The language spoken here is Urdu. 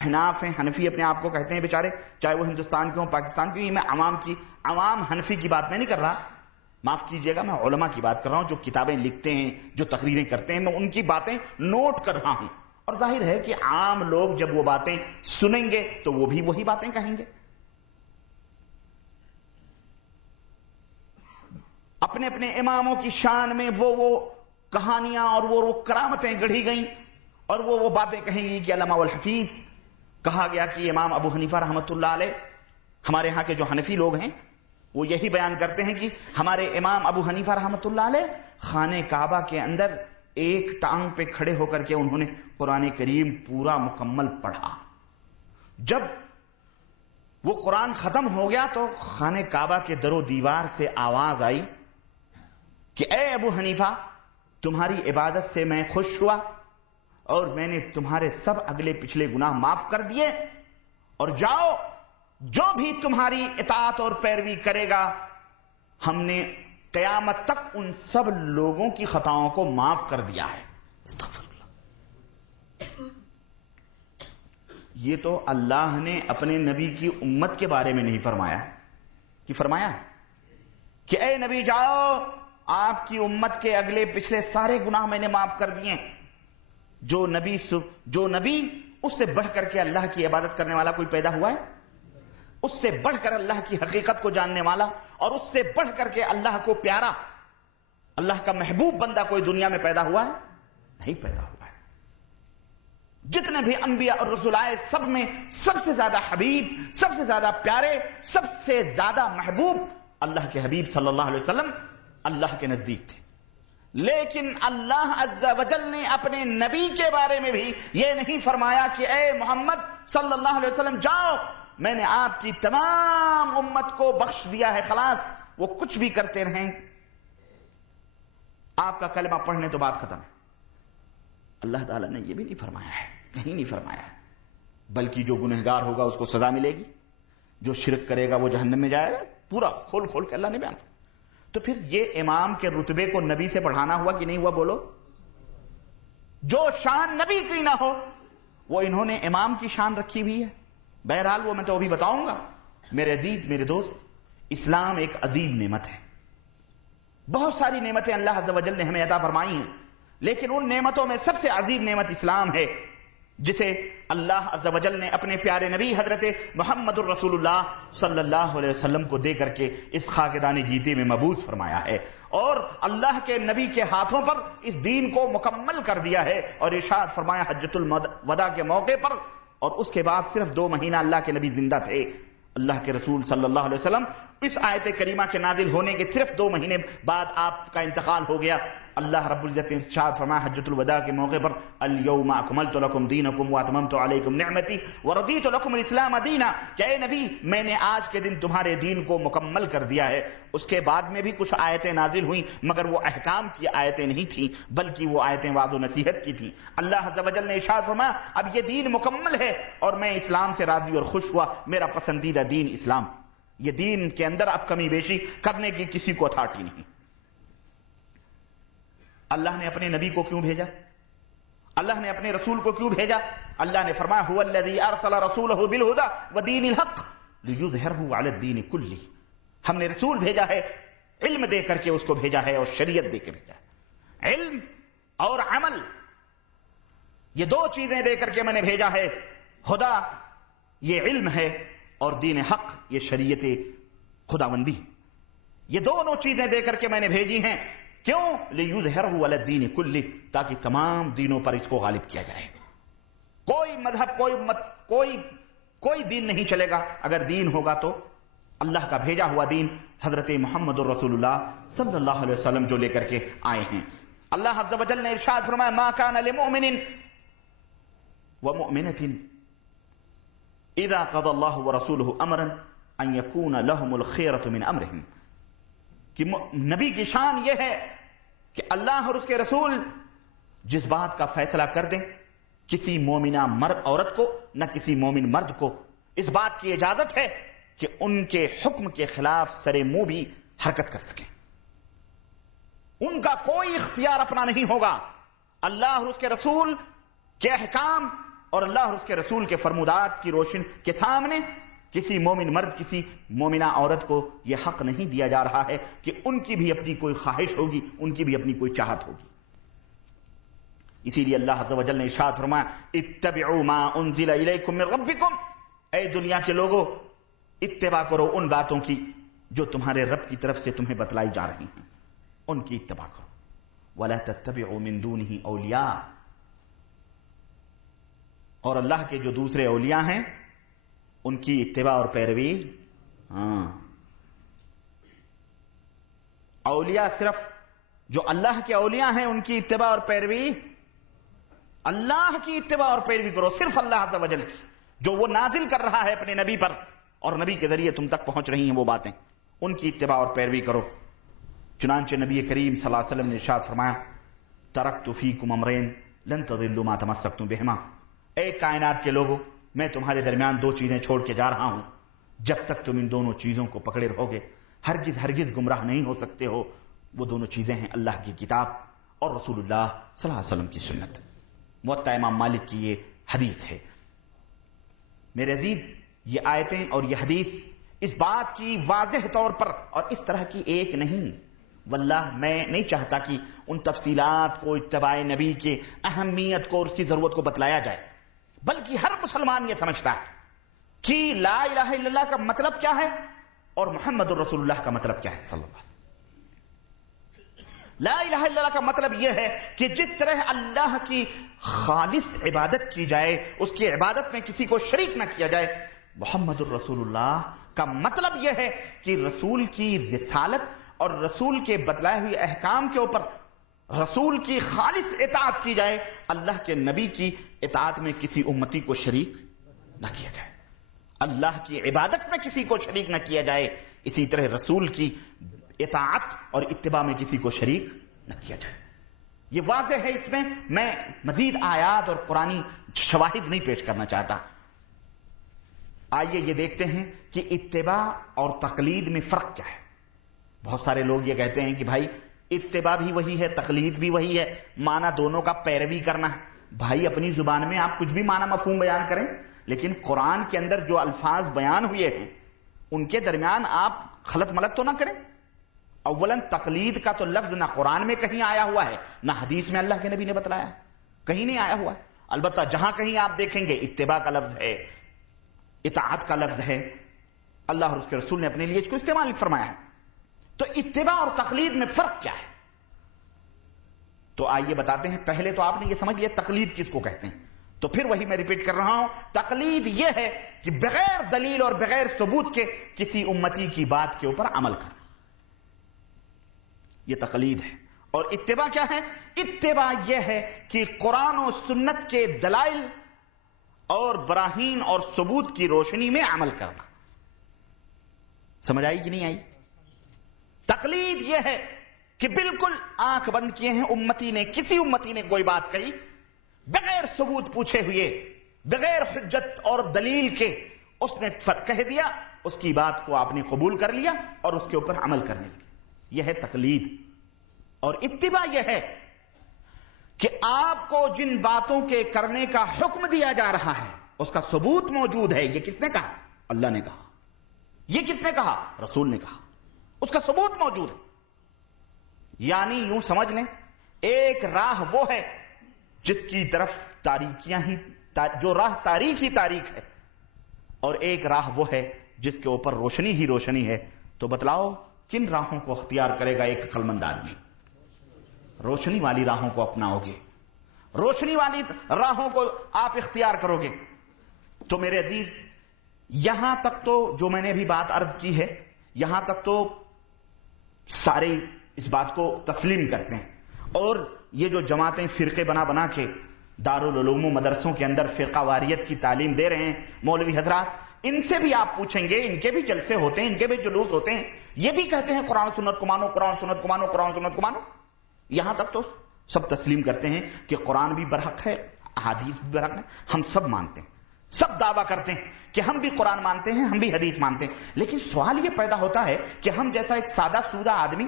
حناف ہیں، حنفی اپنے آپ کو کہتے ہیں بیچارے، چاہے وہ ہندوستان کے ہوں پاکستان کے، میں عوام حنفی کی بات میں نہیں کر رہا، معاف کیجئے گا، میں علماء کی بات کر رہا ہوں جو کتابیں لکھتے ہیں، جو تقریریں کرتے ہیں، میں ان کی باتیں نوٹ کر رہا ہوں، اور ظاہر ہے کہ عام لوگ جب وہ باتیں سنیں گے تو وہ بھی وہی باتیں کہیں گے. اپنے اپنے اماموں کی شان میں وہ کہانیاں اور وہ کرامتیں گڑھی گئیں، اور وہ باتیں کہیں گی کہ علامہ والحفیظ کہا گیا کہ امام ابو حنیفہ رحمۃ اللہ علیہ، ہمارے ہاں کے جو حنفی لوگ ہیں وہ یہی بیان کرتے ہیں کہ ہمارے امام ابو حنیفہ رحمۃ اللہ علیہ خانہ کعبہ کے اندر ایک ٹانگ پہ کھڑے ہو کر کے انہوں نے قرآن کریم پورا مکمل پڑھا. جب وہ قرآن ختم ہو گیا تو خانہ کعبہ کے در و دیوار سے آواز آئی کہ اے ابو حنیفہ، تمہاری عبادت سے میں خوش ہوا اور میں نے تمہارے سب اگلے پچھلے گناہ معاف کر دیے، اور جاؤ، جو بھی تمہاری اطاعت اور پیروی کرے گا ہم نے قیامت تک ان سب لوگوں کی خطاؤں کو معاف کر دیا ہے. استغفر اللہ. یہ تو اللہ نے اپنے نبی کی امت کے بارے میں نہیں فرمایا کہ فرمایا ہے کہ اے نبی جاؤ، آپ کی امت کے اگلے پچھلے سارے گناہ میں نے معاف کر دیے. جو نبی اس سے بڑھ کر کے اللہ کی عبادت کرنے والا کوئی پیدا ہوا ہے؟ اس سے بڑھ کر اللہ کی حقیقت کو جاننے والا اور اس سے بڑھ کر کے اللہ کو پیارا، اللہ کا محبوب بندہ کوئی دنیا میں پیدا ہوا ہے؟ نہیں پیدا ہوا ہے. جتنے بھی انبیاء اور رسول آئے سب میں سب سے زیادہ حبیب، سب سے زیادہ پیارے، سب سے زیادہ محبوب اللہ کے حبیب صلی اللہ علیہ وسلم اللہ کے نزدیک تھے. لیکن اللہ عز و جل نے اپنے نبی کے بارے میں بھی یہ نہیں فرمایا کہ اے محمد صلی اللہ علیہ وسلم جاؤ، میں نے آپ کی تمام امت کو بخش دیا ہے، خلاص وہ کچھ بھی کرتے رہیں، آپ کا کلمہ پڑھنے تو بات ختم. اللہ تعالیٰ نے یہ بھی نہیں فرمایا ہے، کہیں نہیں فرمایا ہے، بلکہ جو گنہگار ہوگا اس کو سزا ملے گی، جو شرک کرے گا وہ جہنم میں جائے گا. پورا کھول کھول کے اللہ نے بیان. تو پھر یہ امام کے رتبے کو نبی سے بڑھانا ہوا کہ نہیں ہوا؟ بولو. جو شان نبی کی نہ ہو وہ انہوں نے امام کی شان رکھی ہوئی ہے. بہرحال وہ میں تو ابھی بتاؤں گا. میرے عزیز، میرے دوست، اسلام ایک عظیم نعمت ہے. بہت ساری نعمتیں اللہ عز و جل نے ہمیں عطا فرمائی ہیں، لیکن ان نعمتوں میں سب سے عظیم نعمت اسلام ہے، جسے اللہ عز و جل نے اپنے پیارے نبی حضرت محمد الرسول اللہ صلی اللہ علیہ وسلم کو دے کر کے اس خاکدان گیتے میں مبعوث فرمایا ہے، اور اللہ کے نبی کے ہاتھوں پر اس دین کو مکمل کر دیا ہے. اور ارشاد فرمایا حجۃ الوداع کے موقع پر، اور اس کے بعد صرف 2 مہینہ اللہ کے نبی زندہ تھے. اللہ کے رسول صلی اللہ علیہ وسلم اس آیت کریمہ کے نازل ہونے کے صرف 2 مہینے بعد آپ کا انتقال ہو گیا. اللہ رب العزت نے ارشاد فرمایا حجۃ الوداع کے موقع پر، الیوم اکملت لکم دینکم واتممت علیکم نعمتی ورضیت لکم الاسلام دینا، کہ اے نبی میں نے آج کے دن تمہارے دین کو مکمل کر دیا ہے. اس کے بعد میں بھی کچھ آیتیں نازل ہوئیں، مگر وہ احکام کی آیتیں نہیں تھیں، بلکہ وہ آیتیں وعظ و نصیحت کی تھیں. اللہ عز و جل نے ارشاد فرمایا اب یہ دین مکمل ہے اور میں اسلام سے راضی اور خوش ہوا، میرا پسندیدہ دین اسلام. یہ دین کے اندر اب کمی بیشی کرنے کی کسی کو اتھارٹی نہیں. اللہ نے اپنے نبی کو کیوں بھیجا؟ اللہ نے اپنے رسول کو کیوں بھیجا؟ اللہ نے فرمایا هو الذی ارسل رسولہ بالہدی ودین الحق لیظہرہ علی الدین کلہ. ہم نے رسول بھیجا ہے، علم دے کر کے اس کو بھیجا ہے اور شریعت دے کے بھیجا ہے. علم اور عمل، یہ 2 چیزیں دے کر کے میں نے بھیجا ہے. خدا یہ علم ہے اور دین حق یہ شریعت خداوندی. یہ دونوں چیزیں دے کر کے میں نے بھیجی ہیں. کیوں؟ لیظہرہ علی الدین کلہ، تاکہ تمام دینوں پر اس کو غالب کیا جائے. کوئی مذہب، کوئی دین نہیں چلے گا. اگر دین ہوگا تو اللہ کا بھیجا ہوا دین حضرت محمد الرسول اللہ صلی اللہ علیہ وسلم جو لے کر کے آئے ہیں. اللہ عز و جل نے ارشاد فرمایا ما کان لمؤمن ومؤمنۃ اذا قضى الله ورسوله امرا ان يكون لهم الخيرة من امرهم. کہ نبی کی شان یہ ہے کہ اللہ اور اس کے رسول جس بات کا فیصلہ کر دیں، کسی مومنہ عورت کو نہ کسی مومن مرد کو اس بات کی اجازت ہے کہ ان کے حکم کے خلاف سرے منہ بھی حرکت کر سکیں. ان کا کوئی اختیار اپنا نہیں ہوگا. اللہ اور اس کے رسول کے احکام اور اللہ اور اس کے رسول کے فرمودات کی روشن کے سامنے کسی مومن مرد کسی مومنہ عورت کو یہ حق نہیں دیا جا رہا ہے کہ ان کی بھی اپنی کوئی خواہش ہوگی، ان کی بھی اپنی کوئی چاہت ہوگی۔ اسی لیے اللہ عز و جل نے ارشاد فرمایا اتبعوا ما انزل الیکم من ربکم، اے دنیا کے لوگوں اتباع کرو ان باتوں کی جو تمہارے رب کی طرف سے تمہیں بتلائی جا رہی ہیں، ان کی اتباع کرو۔ ولا تتبعوا من دونه اولیاء، اور اللہ کے جو دوسرے اولیاء ہیں ان کی اتباع اور پیروی، اولیاء صرف جو اللہ کے اولیاء ہیں ان کی اتباع اور پیروی، اللہ کی اتباع اور پیروی کرو، صرف اللہ عز و جل کی، جو وہ نازل کر رہا ہے اپنے نبی پر اور نبی کے ذریعے تم تک پہنچ رہی ہیں وہ باتیں، ان کی اتباع اور پیروی کرو۔ چنانچہ نبی کریم صلی اللہ علیہ وسلم نے ارشاد فرمایا ترکت فیکم امرین لن تضلوا ما تمسکتم بہما، اے کائنات کے لوگوں میں تمہارے درمیان دو چیزیں چھوڑ کے جا رہا ہوں، جب تک تم ان دونوں چیزوں کو پکڑے رہو گے ہرگز ہرگز گمراہ نہیں ہو سکتے ہو۔ وہ دونوں چیزیں ہیں اللہ کی کتاب اور رسول اللہ صلی اللہ علیہ وسلم کی سنت۔ موطا امام مالک کی یہ حدیث ہے۔ میرے عزیز، یہ آیتیں اور یہ حدیث اس بات کی واضح طور پر اور اس طرح کی ایک نہیں، واللہ میں نہیں چاہتا کہ ان تفصیلات کو، اتباع نبی کے اہمیت کو اور اس کی ضرورت کو بتلایا جائے، بلکہ ہر مسلمان یہ سمجھتا ہے کہ لا الہ الا اللہ کا مطلب کیا ہے اور محمد الرسول اللہ کا مطلب کیا ہے صلی اللہ علیہ وسلم۔ لا الہ الا اللہ کا مطلب یہ ہے کہ جس طرح اللہ کی خالص عبادت کی جائے، اس کی عبادت میں کسی کو شریک نہ کیا جائے، محمد الرسول اللہ کا مطلب یہ ہے کہ رسول کی رسالت اور رسول کے بتلائے ہوئے احکام کے اوپر رسول کی خالص اطاعت کی جائے، اللہ کے نبی کی اطاعت میں کسی امتی کو شریک نہ کیا جائے، اللہ کی عبادت میں کسی کو شریک نہ کیا جائے، اسی طرح رسول کی اطاعت اور اتباع میں کسی کو شریک نہ کیا جائے۔ یہ واضح ہے، اس میں میں مزید آیات اور قرآنی شواہد نہیں پیش کرنا چاہتا۔ آئیے یہ دیکھتے ہیں کہ اتباع اور تقلید میں فرق کیا ہے۔ بہت سارے لوگ یہ کہتے ہیں کہ بھائی اتباع بھی وہی ہے، تقلید بھی وہی ہے، معنی دونوں کا پیروی کرنا ہے۔ بھائی اپنی زبان میں آپ کچھ بھی معنی مفہوم بیان کریں، لیکن قرآن کے اندر جو الفاظ بیان ہوئے ہیں ان کے درمیان آپ خلط ملط تو نہ کریں۔ اولاً تقلید کا تو لفظ نہ قرآن میں کہیں آیا ہوا ہے نہ حدیث میں اللہ کے نبی نے بتلایا ہے، کہیں نہیں آیا ہوا ہے۔ البتہ جہاں کہیں آپ دیکھیں گے اتباع کا لفظ ہے، اطاعت کا لفظ ہے، اللہ اور اس کے رسول نے اپنے لیے اس کو استعمال فرمایا ہے۔ تو اتباع اور تقلید میں فرق کیا ہے؟ تو آئیے بتاتے ہیں۔ پہلے تو آپ نے یہ سمجھ لیا تقلید کس کو کہتے ہیں، تو پھر وہی میں ریپیٹ کر رہا ہوں، تقلید یہ ہے کہ بغیر دلیل اور بغیر ثبوت کے کسی امتی کی بات کے اوپر عمل کرنا، یہ تقلید ہے۔ اور اتباع کیا ہے؟ اتباع یہ ہے کہ قرآن و سنت کے دلائل اور براہین اور ثبوت کی روشنی میں عمل کرنا۔ سمجھ آئی کہ نہیں آئی؟ تقلید یہ ہے کہ بالکل آنکھ بند کیے ہیں امتی نے، کسی امتی نے کوئی بات کہی بغیر ثبوت پوچھے ہوئے، بغیر حجت اور دلیل کے اس نے کہہ دیا، اس کی بات کو آپ نے قبول کر لیا اور اس کے اوپر عمل کرنے لگے، یہ ہے تقلید۔ اور اتباع یہ ہے کہ آپ کو جن باتوں کے کرنے کا حکم دیا جا رہا ہے اس کا ثبوت موجود ہے۔ یہ کس نے کہا؟ اللہ نے کہا۔ یہ کس نے کہا؟ رسول نے کہا۔ اس کا ثبوت موجود ہے۔ یعنی یوں سمجھ لیں، ایک راہ وہ ہے جس کی طرف تاریکیاں ہی، جو راہ تاریک ہی تاریک ہے، اور ایک راہ وہ ہے جس کے اوپر روشنی ہی روشنی ہے۔ تو بتلاؤ کن راہوں کو اختیار کرے گا ایک عقل مند آدمی؟ روشنی والی راہوں کو اپناؤ گے، روشنی والی راہوں کو آپ اختیار کرو گے۔ تو میرے عزیز، یہاں تک تو جو میں نے ابھی بات عرض کی ہے، یہاں تک تو سارے اس بات کو تسلیم کرتے ہیں۔ اور یہ جو جماعتیں فرقے بنا بنا کے دارالعلوم و مدرسوں کے اندر فرقہ واریت کی تعلیم دے رہے ہیں مولوی حضرات، ان سے بھی آپ پوچھیں گے، ان کے بھی جلسے ہوتے ہیں، ان کے بھی جلوس ہوتے ہیں، یہ بھی کہتے ہیں قرآن سنت کو مانو، قرآن سنت کو مانو، قرآن سنت کو مانو۔ یہاں تک تو سب تسلیم کرتے ہیں کہ قرآن بھی برحق ہے، احادیث بھی برحق ہے، ہم سب مانتے ہیں، سب دعویٰ کرتے ہیں کہ ہم بھی قرآن مانتے ہیں، ہم بھی حدیث مانتے ہیں۔ لیکن سوال یہ پیدا ہوتا ہے کہ ہم جیسا ایک سادہ سودہ آدمی